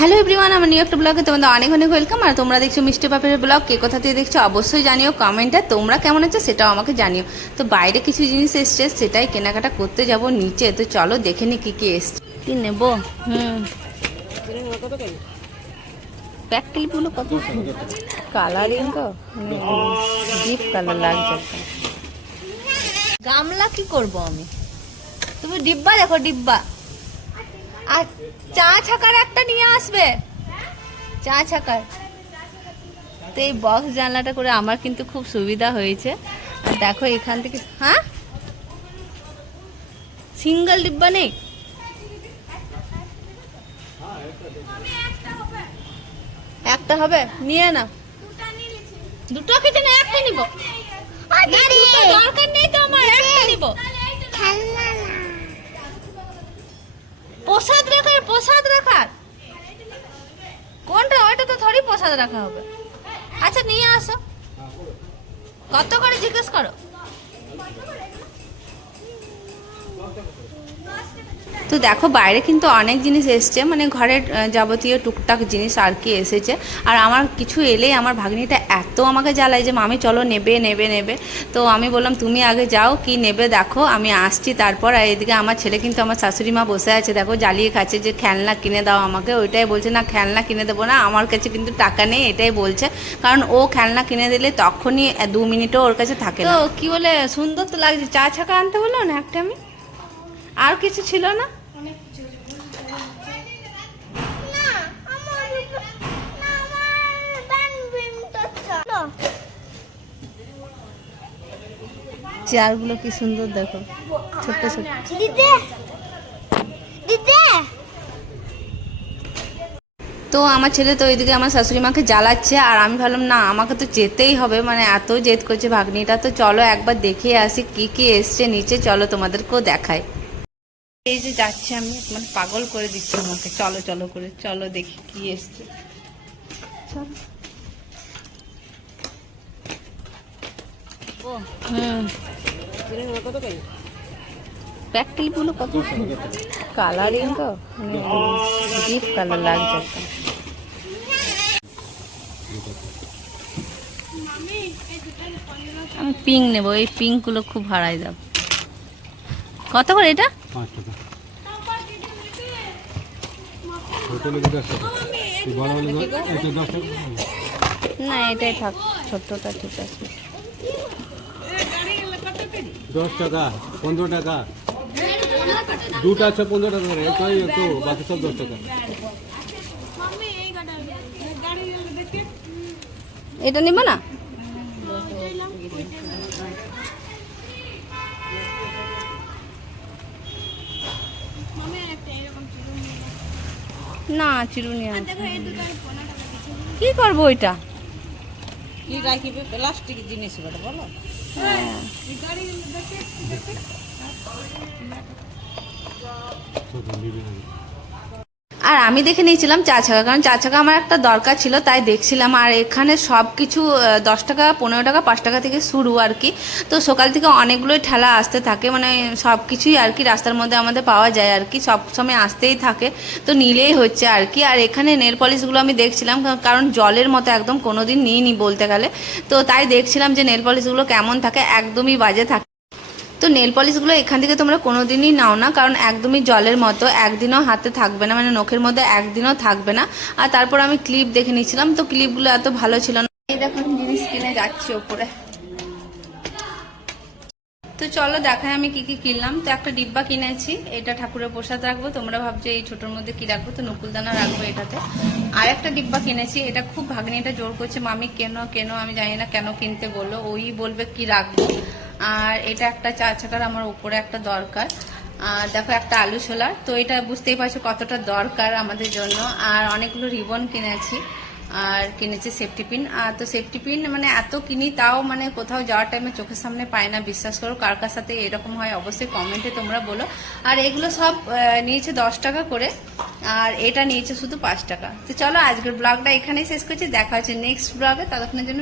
Hello everyone, আমার new একটা ব্লগে তোমাদের অনেক অনেক ওয়েলকাম। আর তোমরা দেখছো মিষ্টি পাপের ব্লগ। কে কোথা থেকে দেখছো অবশ্যই জানিও কমেন্টে। তোমরা কেমন আছো সেটাও আমাকে জানিও। তো বাইরে কিছু জিনিস এসছে, সেটাই কেনাকাটা করতে যাব নিচে। তো চলো দেখে নি কী কী এসছে, কি নেবো। ব্যাক ক্লিপগুলো কত কালারিং, তো ডিপ কালার লাগছে। গামলা কি করব আমি? তুমি ডিব্বা দেখো, ডিব্বা। আর চা ছাকার একটা নিয়ে আসবে, চা ছাকার। তো এই বক্স জানলাটা করে আমার কিন্তু খুব সুবিধা হয়েছে। আর দেখো এখান থেকে, হ্যাঁ সিঙ্গেল ডিব্বা নেই, একটা হবে নিয়ে না। দুটো খেতে না, একটা নিব। দরকার নেই তো আমার, একটা নিব। প্রসাদ রাখার কোনটা? ওইটা তো থোড়ি প্রসাদ রাখা হবে। আচ্ছা নিয়ে আসো, কত করে জিজ্ঞেস করো। তো দেখো বাইরে কিন্তু অনেক জিনিস এসছে, মানে ঘরের যাবতীয় টুকটাক জিনিস আর কি এসেছে। আর আমার কিছু এলেই আমার ভাগ্নিটা এত আমাকে জ্বালায় যে মামি চলো নেবে নেবে নেবে। তো আমি বললাম তুমি আগে যাও, কি নেবে দেখো, আমি আসছি তারপর। আর এদিকে আমার ছেলে কিন্তু আমার শাশুড়ি মা বসে আছে, দেখো জ্বালিয়ে খাচ্ছে যে খেলনা কিনে দাও আমাকে। ওইটাই বলছে, না খেলনা কিনে দেবো না, আমার কাছে কিন্তু টাকা নেই, এটাই বলছে। কারণ ও খেলনা কিনে দিলে তখনই 2 মিনিটও ওর কাছে থাকে না। তো কি বলে সুন্দর তো লাগছে। চা ছাকা আনতে বললো না একটা, আমি আর কিছু ছিল না। চেয়ারগুলো কি সুন্দর দেখো, ছোট্ট ছোট্ট। তো আমার ছেলে তো ওইদিকে আমার শাশুড়ি মাকে জ্বালাচ্ছে, আর আমি ভাবলাম না আমাকে তো যেতেই হবে, মানে এত জেদ করছে ভাগ্নিটা। তো চলো একবার দেখে আসি কি কি এসছে নিচে, চলো তোমাদেরকেও দেখাই। এই যে যাচ্ছে আমি, মানে পাগল করে দিচ্ছে আমাকে, চলো চলো করে, চলো দেখি কি এসছে। চলো। ব্যাক ক্লিপগুলো কত কালারিং, তো ডিপ কালার লাগছে একটা। আমি পিঙ্ক নেবো, এই পিঙ্কগুলো খুব হারাই দাও। কত করে এটা? 5 টাকা। না এটাই থাক, ছোট্টটা ঠিক আছে। 10 টাকা, 15 টাকা, দুটো আছে 15 টাকা করে, একটাই তো, বাকি সব 10 টাকা। এটা নিব না, না চিরুনি আছে। কি করবো ওইটা? কি রাখিবে? প্লাস্টিক জিনিস বলে বলো। আর আমি দেখে নিয়েছিলাম চা ছাকা, কারণ চা ছাকা আমার একটা দরকার ছিল, তাই দেখছিলাম। আর এখানে সব কিছু 10 টাকা, 15 টাকা, 5 টাকা থেকে শুরু আর কি। তো সকাল থেকে অনেকগুলোই ঠেলা আসতে থাকে, মানে সব কিছুই আর কি রাস্তার মধ্যে আমাদের পাওয়া যায় আর কি, সব সময় আসতেই থাকে। তো নিলেই হচ্ছে আর কি। আর এখানে নেল পলিশগুলো আমি দেখছিলাম, কারণ জলের মতো একদম কোনোদিন নিইনি বলতে গেলে। তো তাই দেখছিলাম যে নেল পলিশগুলো কেমন থাকে, একদমই বাজে থাকে। তো নেল পলিশগুলো এখান থেকে তোমরা কোনো দিনই নাও না, কারণ একদমই জলের মতো, একদিনও হাতে থাকবে না, মানে নখের মধ্যে একদিনও থাকবে না। আর তারপর আমি ক্লিপ দেখে নিয়েছিলাম, তো ক্লিপগুলো এত ভালো ছিল না। এই দেখো জিনিস কিনে যাচ্ছি ওপরে। তো চলো দেখায় আমি কি কি কিনলাম। তো একটা ডিব্বা কিনেছি, এটা ঠাকুরের প্রসাদ রাখবো। তোমরা ভাবছো এই ছোটোর মধ্যে কি রাখবো, তো নকুলদানা রাখবো এটাতে। আর একটা ডিব্বা কিনেছি, এটা খুব ভাগ্নিটা জোর করছে, মামি কেন কেন, আমি জানি না কেন কিনতে বললো, ওই বলবে কি রাখবো। আর এটা একটা চা ছাকার আমার উপরে একটা দরকার। আর দেখো একটা আলু ছোলার, তো এটা বুঝতেই পারছো কতটা দরকার আমাদের জন্য। আর অনেকগুলো রিবন কিনেছি, আর কিনেছি সেফটি পিন। আর তো সেফটি পিন মানে এত কিনি, তাও মানে কোথাও যাওয়ার টাইমে চোখের সামনে পাই না। বিশ্বাস করো, কার কার সাথে এরকম হয় অবশ্যই কমেন্টে তোমরা বলো। আর এগুলো সব নিয়েছে 10 টাকা করে, আর এটা নিয়েছে শুধু 5 টাকা। তো চলো আজকের ব্লগটা এখানেই শেষ করছি, দেখা হচ্ছে নেক্সট ব্লগে, ততক্ষণের জন্য